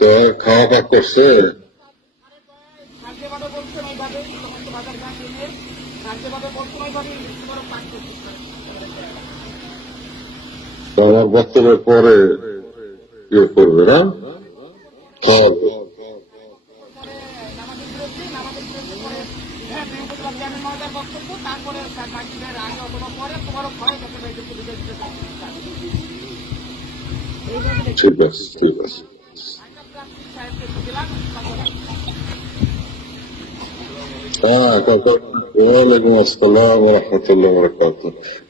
তো খাওয়া পাক করছে? তো আমার বক্তব্যের পরে ইয়ে করবে না, খাওয়াবে। ঠিক আছে, ঠিক আছে। হ্যাঁ কাকা, ওয়ালাইকুম আসসালাম রহমতুল্লাহ বরকাত।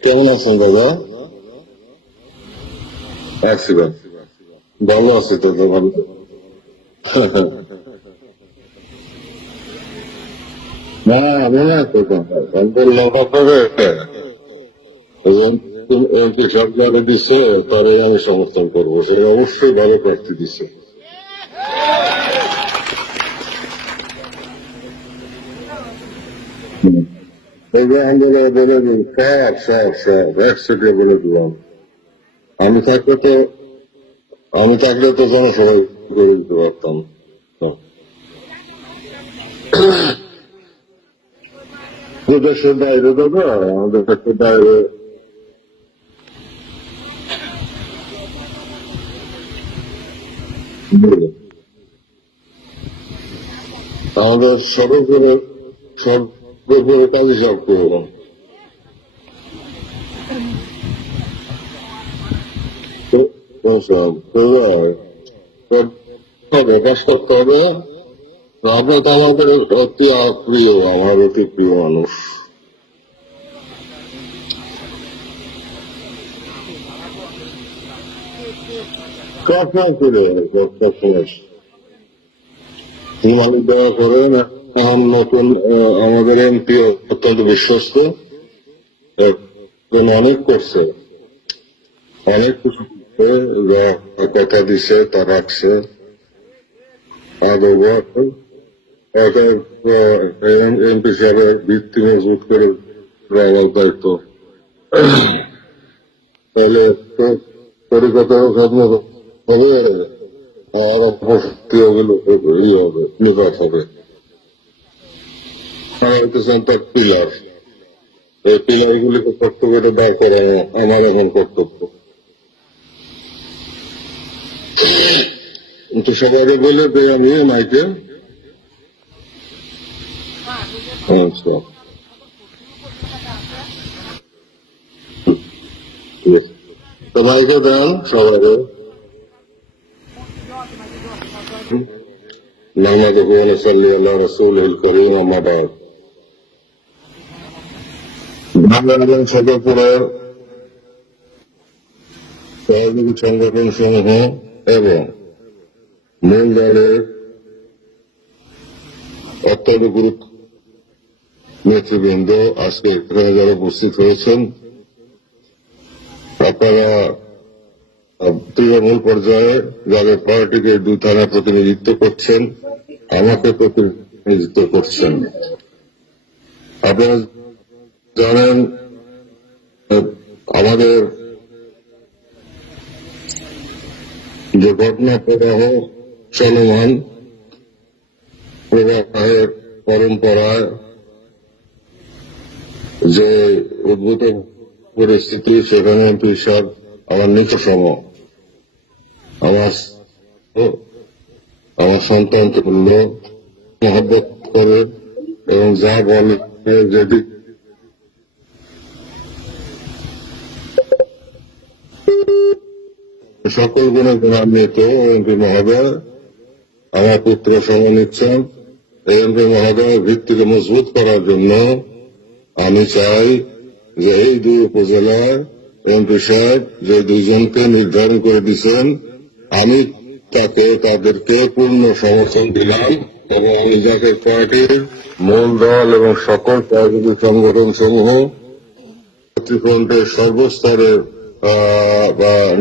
কেমন আছেন দাদা? আছি ভালো আছি তো, ভালো। না আমি না তো আমি বললাম আপনাকে, এমপি সব যারা দিচ্ছে তারাই আমি সমর্থন করবো, সে অবশ্যই ভালো প্রার্থী দিচ্ছে। এই যে আন্দোলন বলে দিন, সব একসাথে বলে দিলাম। আমি থাকলে তো জনসভা করে দিতে পারতাম। দেশের বাইরে দাদা, আমাদের দেশের বাইরে আমাদের সর্বোপরি কাজে সব করবো। কাজ করতে হবে। আপনি তো আমাদের অতি প্রিয়, আমার অতি প্রিয় মানুষ। কখন করে মালিক দেওয়া করেন। এখন নতুন আমাদের এমপি অত্যন্ত বিশ্বস্ত, অনেক করছে, অনেক কিছু কথা দিছে তা রাখছে। আদৌ এমপি সাহেবের ভিত্তি মজবুত করে দেওয়ার দায়িত্ব। তাহলে তরিকতা হবে আর অপশক্তি হবে, নিপাত হবে। হইতেছেন তার পিলার, এই পিলার গুলিকে কর্তব্যটা দাঁড় করানো আমার এখন কর্তব্য। কিন্তু সবাই বলে দেয় আমি মাইকে, আচ্ছা তো মাইকে দেন সবাই। نحمده ونصلي على رسوله الكريم أما بعد। বাংলাদেশ সদরপুরের সহযোগী সংগঠন সমূহ এবং মূল দলের অত্যন্ত গুরুত্ব নেতৃবৃন্দ আজকে এখানে যারা উপস্থিত হয়েছেন, আপনারা তৃণমূল পর্যায়ে যাদের পার্টিকে 2 থানা প্রতিনিধিত্ব করছেন, আমাকে প্রতিনিধিত্ব করছেন। আপনারা জানেন আমাদের যে ঘটনা প্রবাহ চলমান, প্রবাহের পরম্পরায় যে উদ্ভূত পরিস্থিতি, সেখানে সাহেব আমার নিকটতম আমার সন্তান তুল্য মহব্বত করে এবং যা বলে যদি সকল গুণে গুণান্বিত এমপি মহোদয় আমার পুত্র সময় নিচ্ছেন। এমপি মহোদয়ের ভিত্তিকে মজবুত করার জন্য আমি চাই যে এই 2 উপজেলায় এমপি সাহেব যে 2 জনকে নির্ধারণ করে দিচ্ছেন, আমি তাদেরকে পূর্ণ সমর্থন দিলাম এবং আমি জাতীয় পার্টির মূল দল এবং সকল সহযোগী সংগঠন সমূহ ফ্রন্টের সর্বস্তরের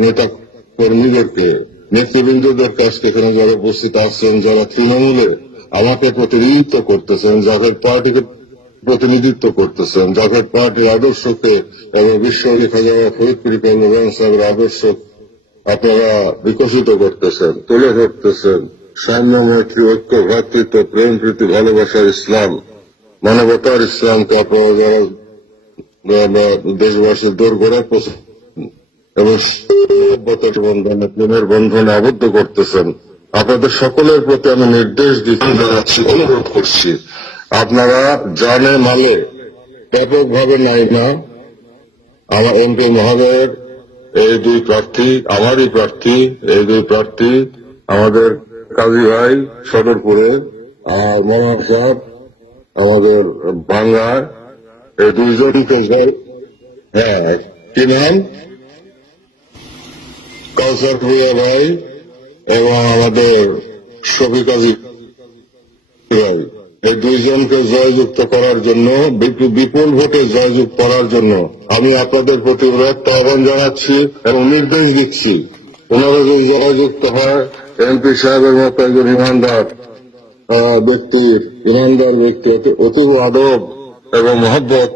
নেতা কর্মীদেরকে, নেতৃবৃন্দদের কাছে এখানে যারা উপস্থিত আছেন, যারা তৃণমূলে আমাকে প্রতিনিধিত্ব করতেছেন, যাদের পার্টিকে প্রতিনিধিত্ব করতেছেন, যাদের পার্টির আদর্শকে এবং বিশ্ব লেখা যাওয়া ফরিদপুরি কর্মব্যাংক সাহেবের আদর্শ আপনারা বিকশিত করতেছেন, তুলে ধরতেছেন। সাম্য, মৈত্রী, ঐক্য, ভ্রাতৃত্ব, প্রেম, প্রীতি, ভালোবাসার ইসলাম, মানবতার ইসলামকে আপনারা যারা দেশবাসীর দোরগোড়ায় পৌঁছে এবং মহব্বতের বন্ধনে, প্রেমের বন্ধনে আবদ্ধ করতেছেন, আপনাদের সকলের প্রতি আমি নির্দেশ জানাচ্ছি, অনুরোধ করছি, আপনারা জানে মালে ব্যাপকভাবে নাই না আমার এমপি মহোদয়ের এই দুই প্রার্থী, আমারই প্রার্থী, এই দুই প্রার্থী আমাদের কাজী ভাই সদরপুরে আর মনোহর সাহেব আমাদের বাংলায়, এই দুইজনকে হ্যাঁ কি নাম কাউসার ভুইয়া ভাই এবং আমাদের শফিক কাজী ভাই, এই দুইজনকে জয়যুক্ত করার জন্য, বিপুল ভোটে জয়যুক্ত করার জন্য আমি আপনাদের প্রতি উদাত্ত আহ্বান জানাচ্ছি এবং নির্দেশ দিচ্ছি, ওনারা যদি জয়যুক্ত হয় এমপি সাহেবের মতো একজন ইমানদার ব্যক্তি অতি আদব এবং মহব্বত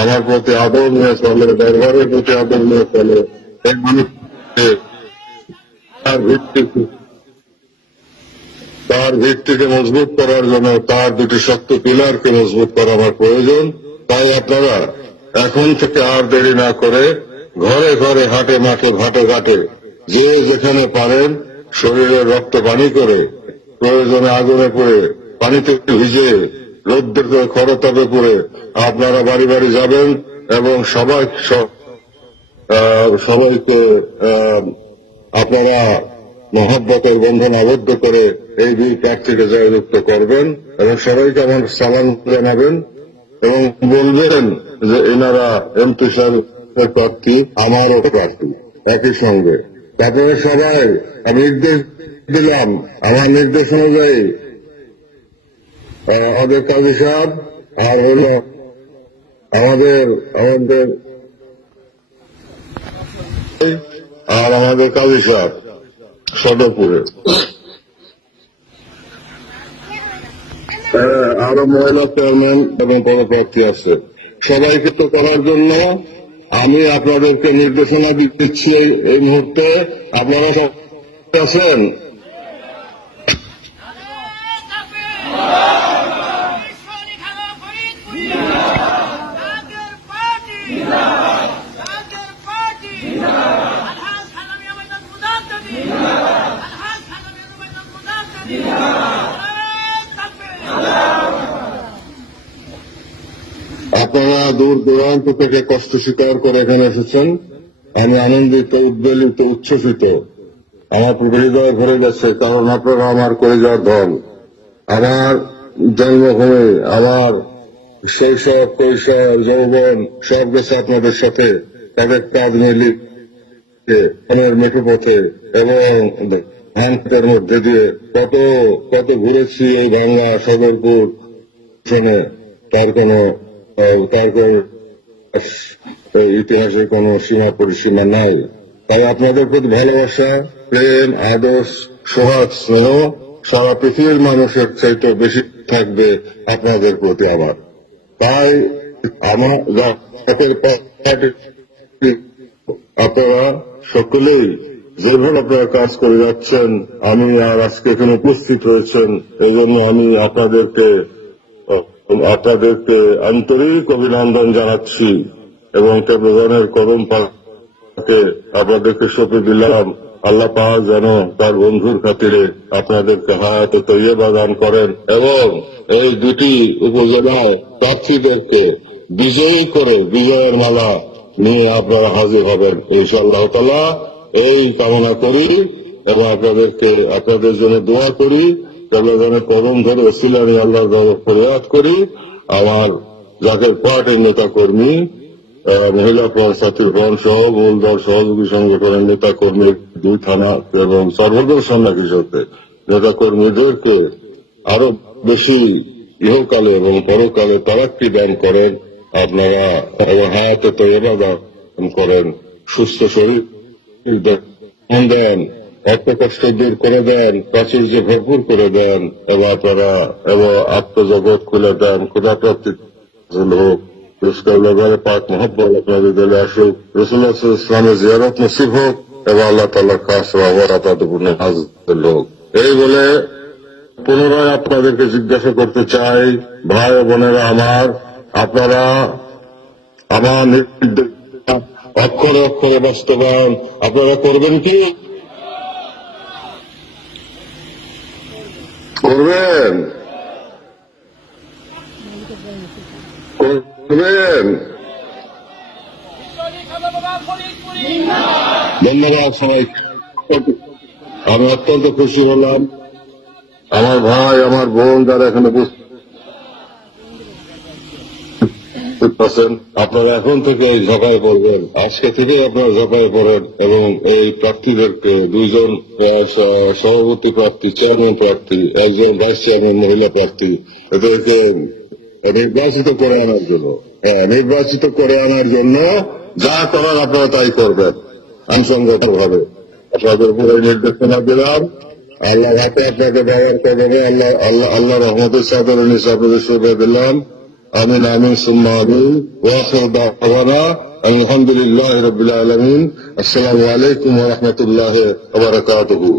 আমার প্রতি আদর নিয়ে চলে, দরবারের প্রতি আদর নিয়ে চলে, এই মানুষকে তার ভিত্তিকে মজবুত করার জন্য তার দুটি শক্ত পিলারকে মজবুত করা আমার প্রয়োজন। তাই আপনারা এখন থেকে আর দেরি না করে ঘরে ঘরে, হাটে মাঠে, ঘাটে ঘাটে, যে যেখানে পারেন শরীরে রক্ত পানি করে, প্রয়োজনে আগুনে পড়ে, পানিতে ভিজে, রোদ্রের খরতাপে পড়ে আপনারা বাড়ি বাড়ি যাবেন এবং সবাইকে আপনারা মহব্বতের বন্ধন আবদ্ধ করে এই দুই প্রার্থীকে জয়যুক্ত করবেন এবং সবাইকে আমার সালাম জানাবেন এবং বলবেন যে এনারা এমপি সাহেবের প্রার্থী, আমারও প্রার্থী একই সঙ্গে। তারপরে সবাই আমি নির্দেশ দিলাম, আমার নির্দেশ অনুযায়ী আমাদের কাজী সাহেব আর হল আমাদের কাজী সাহেব সদরপুরে, আরো মহিলা চেয়ারম্যান এবং পদপ্রার্থী আছে, সবাইকে তো করার জন্য আমি আপনাদেরকে নির্দেশনা দিচ্ছি এই মুহূর্তে। আপনারা সব আছেন? আপনারা দূর দূরান্ত থেকে কষ্ট স্বীকার করে এখানে এসেছেন, আমি আনন্দিত, উদ্বেলিত, উচ্ছ্বসিত, আমার হৃদয় ভরে গেছে, কারণ আপনারা আমার কলিজার ধন, আমার জন্মভূমি, আমার শৈশব, কৈশোর, যৌবন সব গেছে আপনাদের সাথে, তাদের কাজ মিলিয়ে মনের মেঠো পথে এবং ধানের মধ্যে দিয়ে কত কত ঘুরেছি এই ভাঙ্গা সদরপুর, তার কোন ইতিহাসের কোন সীমা পরিসীমা নাই। তাই আপনাদের প্রতি ভালোবাসা, প্রেম, আদর্শ, সোহাগ, স্নেহ সারা পৃথিবীর মানুষের চাইতে বেশি থাকবে আপনাদের প্রতি আমার। তাই আমার আপনারা সকলেই যেভাবে আপনারা কাজ করে যাচ্ছেন, আমি আর আজকে এখানে উপস্থিত হয়েছেন, এই জন্য আমি আপনাদেরকে আন্তরিক অভিনন্দন জানাচ্ছি এবং প্রধানের কদম পাকে আপনাদেরকে সঁপে দিলাম। আল্লাহ পাক যেন তার বন্ধুর খাতিরে আপনাদেরকে হায়াতে তৈয়বা দান করেন এবং এই দুটি উপজেলায় প্রার্থীদেরকে বিজয়ী করে বিজয়ের মালা নিয়ে আপনারা হাজির হবেন ইনশাআল্লাহ তাআলা, এই কামনা করি এবং আপনাদের জন্য দোয়া করি। প্রধানের কদম ধরে ওসিলা নিয়ে আল্লাহর দরবারে ফরিয়াদ করি। আমার জাকের পার্টির নেতা কর্মী, মহিলা ছাত্রী ফ্রন্ট সহ মূলদল সহযোগী সংগঠনের নেতা কর্মী, দুই থানা এবং সর্বদল সন্ন্যাসী সাথে নেতা কর্মীদেরকে আরো বেশি ইহকালে এবং পরকালে তারাক্কি দান করেন আপনারা এবং হায়াতে তৈয়বা দান করেন, সুস্থ শরীর দেন, অর্থ কষ্ট দূর করে দেন, প্রাচুর্য ভরপুর করে দেন এবং আপনারা এবং আত্মজগৎ খুলে দেন, ক্ষুধাপ্রাপ্তি হোক পুরস্কার ব্যাপারে পাক মহব্বত আপনাদের দিলে আসুক, রাসূলুল্লাহ সাল্লাল্লাহু আলাইহি ওয়াসাল্লামের জিয়ারত নসিব হোক এবং আল্লাহ তাআলার খাস রহমত আপনাদের পূর্ণ হাজির হোক। এই বলে পুনরায় আপনাদেরকে জিজ্ঞাসা করতে চাই, ভাই ও বোনেরা আমার, আপনারা আমার নির্দেশ অক্ষরে অক্ষরে বাস্তবায়ন আপনারা করবেন কি? করবেন? করবেন? ধন্যবাদ সবাই। আমি অত্যন্ত খুশি হলাম আমার ভাই আমার বোন যারা এখানে আপনারা এখন থেকে ঝাঁপায় পড়বেন, আজকে থেকে আপনারা ঝাঁপায় পড়েন এবং এই প্রার্থীদেরকে দুইজন সভাপতি প্রার্থী, চেয়ারম্যান প্রার্থী, একজন ভাইস চেয়ারম্যান মহিলা প্রার্থী, এদেরকে নির্বাচিত করে আনার জন্য, নির্বাচিত করে আনার জন্য যা করার আপনারা তাই করবেন আইনসঙ্গত ভাবে। আপনাদের উপরে নির্দেশনা দিলাম, আল্লাহ হাতে আপনাকে ব্যবহার করবে, আল্লাহ আল্লাহ আল্লাহ রহমতের সাদর নিচে আপনাদের শুভে দিলাম। আমিন আমিন সুম্মা আমিন। ওয়া আখিরু দাওয়ানা আলহামদুলিল্লাহি রাব্বিল আলামিন। আসসালামু আলাইকুম ওয়া রাহমাতুল্লাহি ওয়া বারাকাতুহু।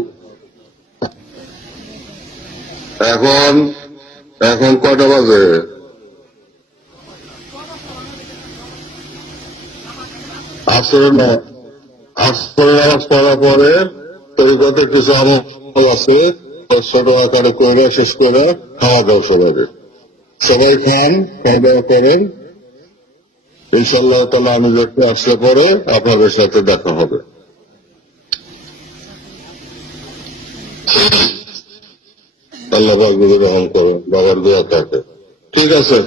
এখন কয়টা বাজে? আসরের নামাজ পড়ার পরে তরিকতে কিছু আমল আছে, ছোট আকারে করে শেষ করে খাওয়া দাওয়া সবাই খান, খাওয়া দাওয়া করেন। ইনশাআল্লাহ তাআলা আমি দেখতে আসলে পরে আপনাদের সাথে দেখা হবে। আল্লাহ পাক রহম করেন, বাবার দোয়া থাকে। ঠিক আছে,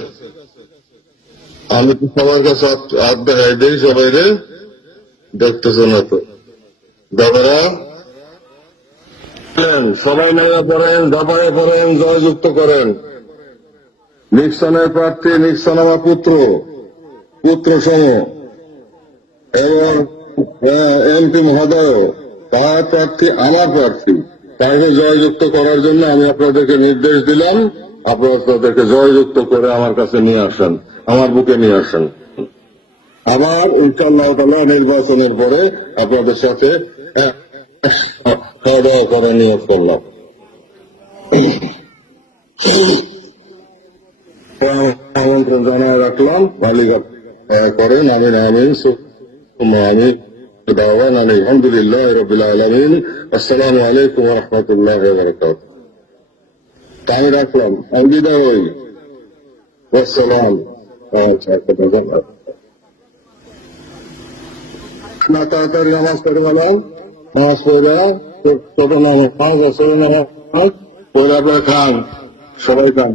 আমি তো সবার কাছে হাত দেখাই দিই, সবাই রে দেখতেছে না তো দাদারা। সবাই নাইয়া পড়েন, দাবায় পড়েন, জয়যুক্ত করেন। নিক্সনের প্রার্থী নিক্সন আমার পুত্র সম এবং এমপি মহোদয়, তার প্রার্থী আমার প্রার্থী, তাকে জয়যুক্ত করার জন্য আমি আপনাদেরকে নির্দেশ দিলাম। আপনারা তাদেরকে জয়যুক্ত করে আমার কাছে নিয়ে আসেন, আমার বুকে নিয়ে আসেন। আবার ইনশাআল্লাহ তাআলা নির্বাচনের পরে আপনাদের সাথে খাওয়া দাওয়া করে নিয়োগ করলাম। আমন্ত্রণ জানায় রাখলাম, মালিকা করেন। আমিন আমিন সুম্মা আমিন। দাওয়ানা আলহামদুলিল্লাহি রাব্বিল আলামিন। আসসালামু আলাইকুম ওয়া রাহমাতুল্লাহি ওয়া বারাকাতুহু। আমি রাখলাম, আমি বিদায় হই। আসসালাম। না তাড়াতাড়ি নামাজ পড়ে গেলাম, নামাজ পড়ে ছোট নামাজ আসলে নামাজ পড়ে আপনারা খান, সবাই খান।